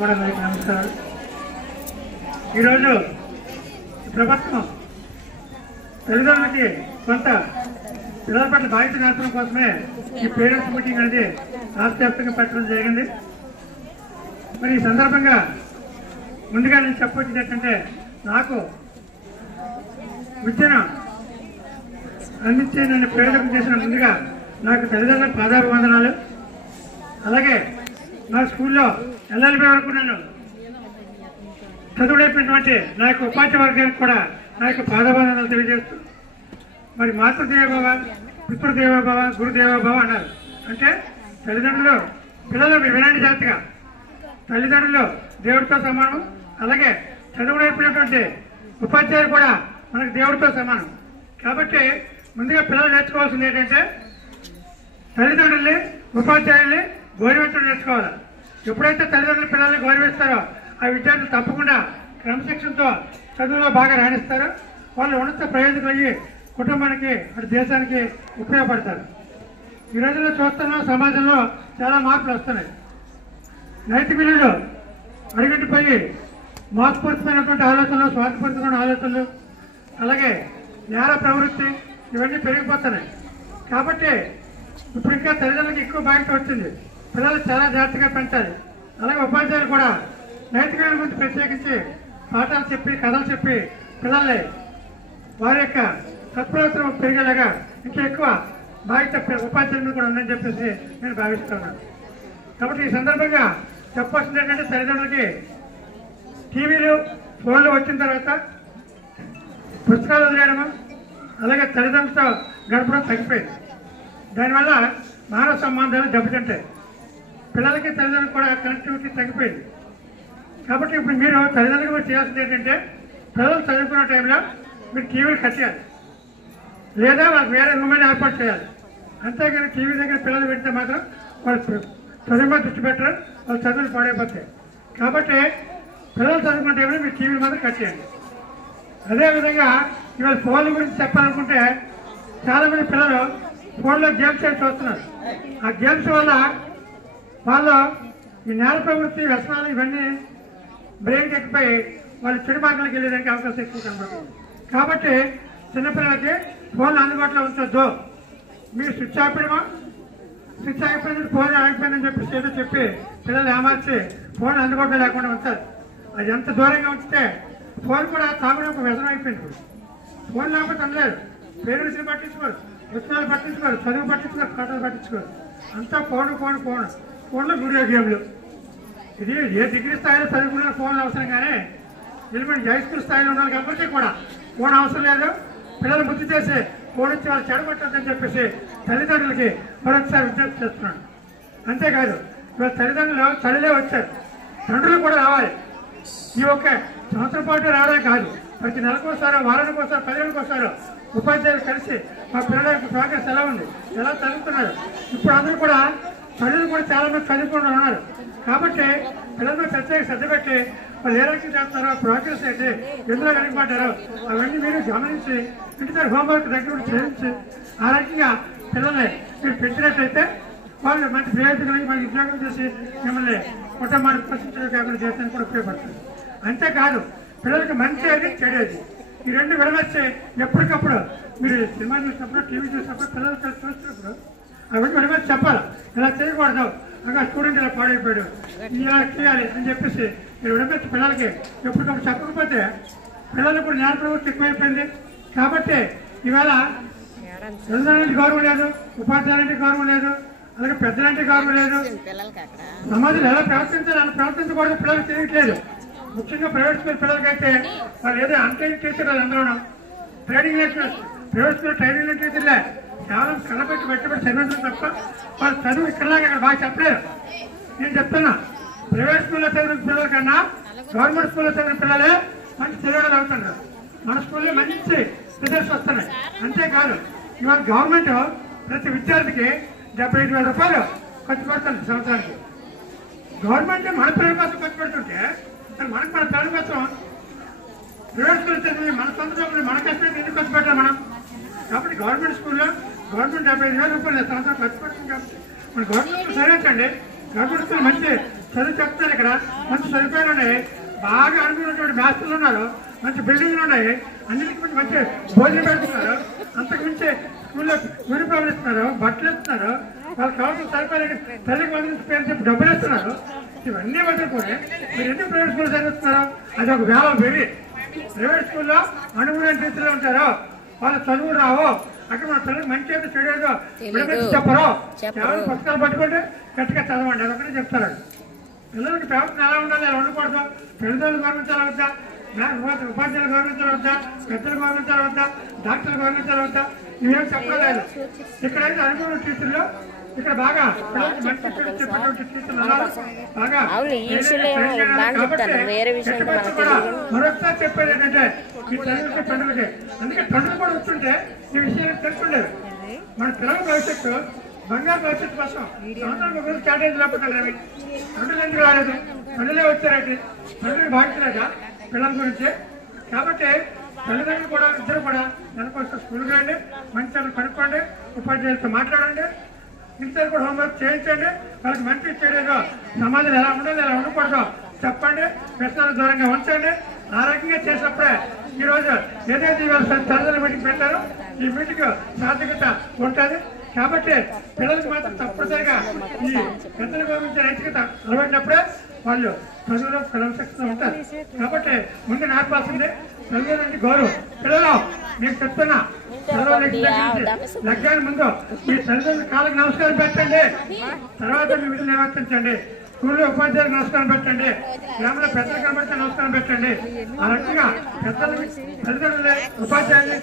కూడా మీకు నమస్కారం. ఈరోజు ప్రభుత్వం తల్లిదండ్రులకి కొంత పిల్లల పట్ల బాధ్యత నేర్పడం కోసమే ఈ పేరెంట్స్ మీటింగ్ అనేది రాష్ట్ర వ్యాప్తంగా పెట్టడం జరిగింది. మరి ఈ సందర్భంగా ముందుగా నేను చెప్పొచ్చింది ఏంటంటే, నాకు విద్యను అందించి నన్ను ప్రేరణ చేసిన ముందుగా నాకు తల్లిదండ్రులకు పాదాభివందనాలు. అలాగే నా స్కూల్లో ఎల్ఎల్బి వరకు నన్ను చదువుడైపోయినటువంటి నా యొక్క ఉపాధ్యాయ వర్గానికి కూడా నా యొక్క పాదాభివందనాలు తెలియజేస్తూ, మరి మాతృదేవోభవ, పితృదేవోభవ, గురుదేవోభవ అన్నారు. అంటే తల్లిదండ్రులు పిల్లలు వినాయక జాతిగా, తల్లిదండ్రులు దేవుడితో సమానం. అలాగే చదువుడైపోయినటువంటి ఉపాధ్యాయులు కూడా మనకు దేవుడితో సమానం. కాబట్టి ముందుగా పిల్లలు నేర్చుకోవాల్సింది ఏంటంటే, తల్లిదండ్రుల్ని ఉపాధ్యాయుల్ని గౌరవించడం నేర్చుకోవాలి. ఎప్పుడైతే తల్లిదండ్రులు పిల్లల్ని గౌరవిస్తారో ఆ విద్యార్థులు తప్పకుండా క్రమశిక్షణతో చదువులో బాగా రాణిస్తారు. వాళ్ళు ఉన్నత ప్రయోజకులు అయ్యి కుటుంబానికి అటు దేశానికి ఉపయోగపడతారు. ఈ రోజుల్లో చూస్తున్నాం, సమాజంలో చాలా మార్పులు వస్తున్నాయి. నైతిక విలువలు అడుగంటిపోయి మోసపూరితమైనటువంటి ఆలోచనలు, స్వార్థపూరితమైన ఆలోచనలు, అలాగే నేర ప్రవృత్తి ఇవన్నీ పెరిగిపోతున్నాయి. కాబట్టి ఇప్పుడు ఇంకా తల్లిదండ్రులకు ఎక్కువ బాధ్యత వచ్చింది. పిల్లలు చాలా జాగ్రత్తగా పెంచాలి. అలాగే ఉపాధ్యాయులు కూడా నైతికమైన గురించి ప్రత్యేకించి పాఠాలు చెప్పి, కథలు చెప్పి పిల్లల్ని వారి యొక్క సత్ప్రవర్తన పెరిగేలాగా ఇంకా ఎక్కువ బాధ్యత ఉపాధ్యాయుల మీద కూడా ఉందని చెప్పేసి నేను భావిస్తున్నాను. కాబట్టి ఈ సందర్భంగా చెప్పాల్సింది ఏంటంటే, తల్లిదండ్రులకి టీవీలు, ఫోన్లు వచ్చిన తర్వాత పుస్తకాలు వదిలేయడము, అలాగే తల్లిదండ్రులతో గడపడం తగ్గిపోయింది. దానివల్ల మానవ సంబంధాలు దెబ్బతింటాయి. పిల్లలకి తల్లిదండ్రులకు కూడా కనెక్టివిటీ తగ్గిపోయింది. కాబట్టి ఇప్పుడు మీరు తల్లిదండ్రులకు మీరు చేయాల్సింది ఏంటంటే, పిల్లలు చదువుకున్న టైంలో మీరు టీవీలు కట్టేయాలి, లేదా వాళ్ళకి వేరే రూమ్ని ఏర్పాటు చేయాలి. అంతేగాని టీవీ దగ్గర పిల్లలు పెడితే మాత్రం వాళ్ళు చదువు మీద దృష్టి పెట్టరు, వాళ్ళు చదువులు పాడైపోతాయి. కాబట్టి పిల్లలు చదువుకున్న టైంలో మీరు టీవీలు మాత్రం కట్టేయండి. అదేవిధంగా ఇవాళ ఫోన్ల గురించి చెప్పాలనుకుంటే, చాలామంది పిల్లలు ఫోన్లో గేమ్స్ అవి చూస్తున్నారు. ఆ గేమ్స్ వల్ల వాళ్ళు ఈ నేర ప్రవృత్తి, వ్యసనాలు ఇవన్నీ బ్రెయిన్కి ఎక్కిపోయి వాళ్ళు చెడు మార్గాలకు వెళ్ళేదానికి అవకాశం ఎక్కువ కనబడుతుంది. కాబట్టి చిన్నపిల్లలకి ఫోన్లు అందుబాటులో ఉంచొద్దు. మీరు స్విచ్ ఆపడమా, స్విచ్ ఆగిపోయింది, ఫోన్ ఆగిపోయిందని చెప్పి ఏదో చెప్పి పిల్లలు ఏమార్చి ఫోన్ అందుబాటులో లేకుండా ఉంటారు. అది ఎంత దూరంగా ఉంచితే ఫోన్ కూడా తాగడం ఒక వ్యసనం అయిపోయింది. ఫోన్ లేకపోతే అనలేదు, పేరెంట్స్ని పట్టించుకోరు, పుస్తకాలు పట్టించుకోరు, చదువు పట్టించుకోరు, పాటలు పట్టించుకోరు. అంతా ఫోన్లో వీడియో గేమ్లు. ఇది ఏ డిగ్రీ స్థాయిలో చదువుకున్న ఫోన్లు అవసరం, కానీ ఎలిమెంట్ హై స్కూల్ స్థాయిలో ఉండాలి. కాబట్టి కూడా ఫోన్ అవసరం లేదు. పిల్లలు బుద్ధి చేసి ఫోన్ ఇచ్చి వాళ్ళు చెడగొట్టద్దని చెప్పేసి తల్లిదండ్రులకి మరొకసారి విజ్ఞప్తి చేస్తున్నాను. అంతేకాదు, ఇవాళ తల్లిదండ్రులు తల్లిలే వచ్చారు, తండ్రులు కూడా రావాలి. ఈ ఒక్క సంవత్సరం పాటు రావడం కాదు, ప్రతి నెలకోసారో, వారానికి ఒకసారి, 10 రోజులకోసారో ఉపాధ్యాయులు కలిసి మా పిల్లల యొక్క ప్రోగ్రెస్ ఎలా ఉంది, ఎలా చదువుతున్నారు. ఇప్పుడు అందరూ కూడా తల్లులు కూడా చాలా మంది చదువుకుంటూ ఉన్నారు. కాబట్టి పిల్లలతో ప్రత్యేక శ్రద్ధ పెట్టి వాళ్ళు ఏ రకంగా చేస్తారో, ప్రోగ్రెస్ అయితే ఎందులో వెనకబడ్డారో అవన్నీ మీరు గమనించి ఇంటి హోంవర్క్ దగ్గర చేయించి ఆ రకంగా పిల్లల్ని మీరు పెట్టినట్లయితే వాళ్ళు మంచి ప్రయోజనం, మంచి ఉద్యోగం చేసి మిమ్మల్ని కుటుంబానికి ప్రశ్నించడం కాకుండా చేస్తానికి కూడా ఉపయోగపడుతుంది. అంతేకాదు, పిల్లలకి మంచి అది, చెడు అది, ఈ రెండు విడవచ్చి ఎప్పటికప్పుడు మీరు సినిమా చూసినప్పుడు, టీవీ చూసినప్పుడు, పిల్లలు చూసినప్పుడు అవన్నీ విడవచ్చి చెప్పాలి. ఇలా చేయకూడదు, అక్కడ స్టూడెంట్ ఇలా పాడైపోయాడు, ఇలా చేయాలి అని చెప్పేసి మీరు విడవచ్చి పిల్లలకి ఎప్పటికప్పుడు చెప్పకపోతే పిల్లలకు కూడా జ్ఞాన ప్రవృత్తి ఎక్కువైపోయింది. కాబట్టి ఇవాళ తల్లిదండ్రులంటే గౌరవం లేదు, ఉపాధ్యాయులంటే గౌరవం లేదు, అలాగే పెద్దలంటే గౌరవం లేదు. సమాజంలో ఎలా ప్రవర్తించాలి అలా ప్రవర్తించకూడదు పిల్లలకు తెలియట్లేదు. ముఖ్యంగా ప్రైవేట్ స్కూల్ పిల్లలకైతే వాళ్ళు ఏదో అన్ట్రైన్ టీచర్ అందరూ training lecturers, private school training టీచర్లే కేవలం కళ్ళపెట్టి పెట్టబడి చదివించడం తప్ప వాళ్ళు చదువు ఇక్కడలాగా అక్కడ బాగా చెప్పలేదు. నేను చెప్తున్నా, ప్రైవేట్ స్కూల్లో చదివిన పిల్లల కన్నా గవర్నమెంట్ స్కూల్లో చదివిన పిల్లలే మంచి తెలియడం అవుతున్నారు. మన స్కూల్లో మంచి రిజల్ట్స్ వస్తున్నాయి. అంతేకాదు, ఇవాళ గవర్నమెంట్ ప్రతి విద్యార్థికి 75,000 రూపాయలు ఖర్చు పెడుతుంది సంవత్సరానికి. గవర్నమెంట్ మన పిల్లల కోసం ఖర్చు పెడుతుంటే మనకు మన పిల్లల కోసం ప్రైవేట్ స్కూల్ చదివి మన సొంత డబ్బులు మన కష్టం ఎందుకు ఖర్చు పెట్టాలి మనం? కాబట్టి గవర్నమెంట్ స్కూల్లో గవర్నమెంట్ 75,000 రూపాయలు సంవత్సరం ఖర్చు పెడుతుంది. కాబట్టి మన గవర్నమెంట్ స్కూల్ సరైనండి, గవర్నమెంట్ స్కూల్ మంచి చదువు చెప్తున్నారు. ఇక్కడ మంచి సదుపాయాలు ఉన్నాయి, బాగా అనుకున్నటువంటి మాస్టర్లు ఉన్నారు, మంచి బిల్డింగ్లు ఉన్నాయి, అన్నిటికీ మించి మంచి భోజనం పెడుతున్నారు, అంతకు మించి స్కూల్లో యూనిఫామ్లు ఇస్తున్నారు, బట్టలు ఇస్తున్నారు, వాళ్ళకి కావాల్సిన సరిపోయే తల్లికి వందల పేరు చెప్పి డబ్బులు ఇస్తున్నారు. ఇవన్నీ వదులుకొని మీరు ఎందుకు ప్రైవేట్ స్కూల్ చదివిస్తున్నారు? అది ఒక వేల వెర్రి. ప్రైవేట్ స్కూల్లో అనుగుణ టీచర్లు ఉంటారో వాళ్ళ చదువు రావో, అక్కడ మన పిల్లలకి మంచి అయితే చెడేదో విడమెచ్చి చెప్పరు. కేవలం పుస్తకాలు పట్టుకుంటే గట్టిగా చదవండి, అదొకటే చెప్తారు. పిల్లలకి ప్రవర్తన ఎలా ఉండాలి, ఎలా ఉండకూడదు, తల్లిదండ్రులు గౌరవించాలి వద్దా, ఉపాధ్యాయులు గౌరవించాలి వద్దా, పెద్దలు గౌరవించాలి వద్దా, డాక్టర్లు గౌరవించాలి వద్దా, ఇవేం చెప్పలేదు. ఇక్కడైతే అనుకున్న టీచర్లు ఇక్కడ బాగా మంచి చెప్పేటువంటి టీచర్లు బాగా మరొకసారి చెప్పేది ఏంటంటే ఈ తల్లికి తండ్రులకి, అందుకే తండ్రులు కూడా వస్తుంటే ఈ విషయాన్ని తెలుసుకుండేది. మన పిల్లల భవిష్యత్తు బంగారు భవిష్యత్తు కోసం సంవత్సరానికి ఒకరోజు స్ట్రాటజీ లేకపోతే తండ్రులు ఎందుకు రాలేదు, తండ్రులే వచ్చారంటే తండ్రులు భావించలేదా పిల్లల గురించి? కాబట్టి తల్లిదండ్రులు కూడా ఇద్దరు కూడా నెలకొస్తే స్కూల్కి రండి, మంచి కనుక్కోండి, ఉపాధ్యాయులతో మాట్లాడండి, ఇంటర్ కూడా హోంవర్క్ చేయించండి, వాళ్ళకి మంచి చెడేదో సమాజం ఎలా ఉండదు ఎలా ఉండకూడదు చెప్పండి, వ్యసనాలు దూరంగా ఉంచండి. ఆ రకంగా చేసినప్పుడే ఈరోజు ఏదైతే ఇవాళ తల్లిదండ్రుల మీటింగ్ పెట్టారో ఈ మీటింగ్ సార్థకత ఉంటుంది. కాబట్టి పిల్లలకు మాత్రం తప్పనిసరిగా ఈ పెద్దలు గౌరవించే నైతికత అలవడినప్పుడే వాళ్ళు చదువులో క్రమశిక్షణ ఉంటారు. కాబట్టి ముందు నేర్పాల్సిందే తల్లిదండ్రుల గౌరవం. పిల్లలు మీకు చెప్తున్నా, లగ్గాని ముందు మీ తల్లిదండ్రుల కాళ్ళకి నమస్కారం పెట్టండి, తర్వాత మీ విధులు నిర్వర్తించండి. స్కూల్లో ఉపాధ్యాయులకు నమస్కారం పెట్టండి, గ్రామంలో పెద్దలు కనబడితే నమస్కారం పెట్టండి. ఆ రకంగా పెద్దలు తల్లిదండ్రులే ఉపాధ్యాయులు